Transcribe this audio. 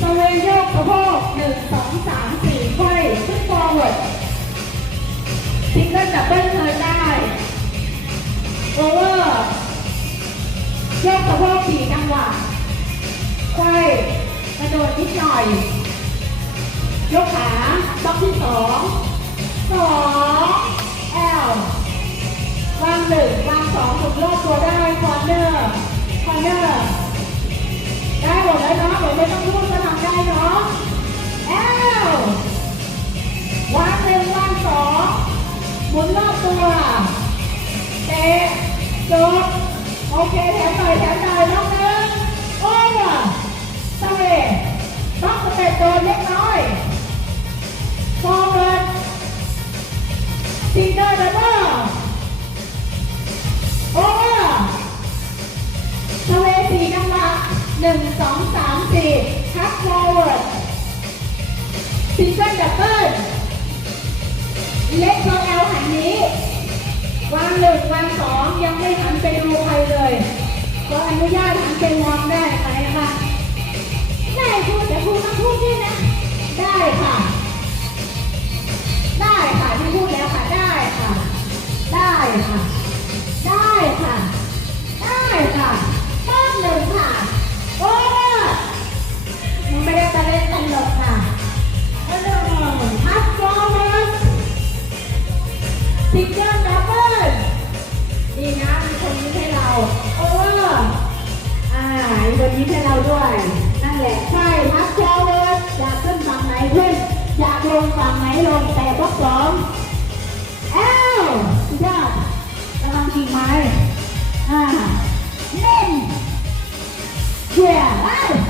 สเวยโยกสะโพกหนึ่งสองสามสี่ไขว้ขึ้น forward ซิงเกิลดับเบิลเทิร์นได้โอเวอร์โยกสะโพกสี่จังหวะไขว้กระโดดนิดหน่อย ยกขาบล็อกที่สองสองแอลวางหนึ่งวางสองหมุนรอบตัวได้คอร์เนอร์คอร์เนอร์ได้หมดแล้วเนาะเดี๋ยวไม่ต้องพูด มุนรอบตัวเตะจบโอเคแถมหน่อแถมหน่อยรอบหนึงโอ้ยสเวทต้องสเตปโดนเล็กน้อย forward finger double over ทะเลสี่จังหวะหนึ่งสองสามสี่ทัก forward single double เล็กตัวแอลหัน นี้วางหนึ่งวางสองยังไม่ทันไปดูใครเลยขออนุญาตหันไปมองได้ไหมคะได้พูดแต่พูดต้องพูดด้วยนะ ได้ค่ะ ได้ค่ะที่พูดแล้วค่ะได้ค่ะ ได้ค่ะ ซิงเกิลดับเบิลนี่นะมีคนยิ้มให้เรา โอเวอร์อ่ามีคนยิ้มให้เราด้วย นั่นแหละใช่พักเช้าเวิร์ดอยากขึ้นฝั่งไหนขึ้น อยากลงฝั่งไหนลงแต่ป้อกสองเอ้าสุดยอดกำลังจริงไหมอ่าเล่นเชียร์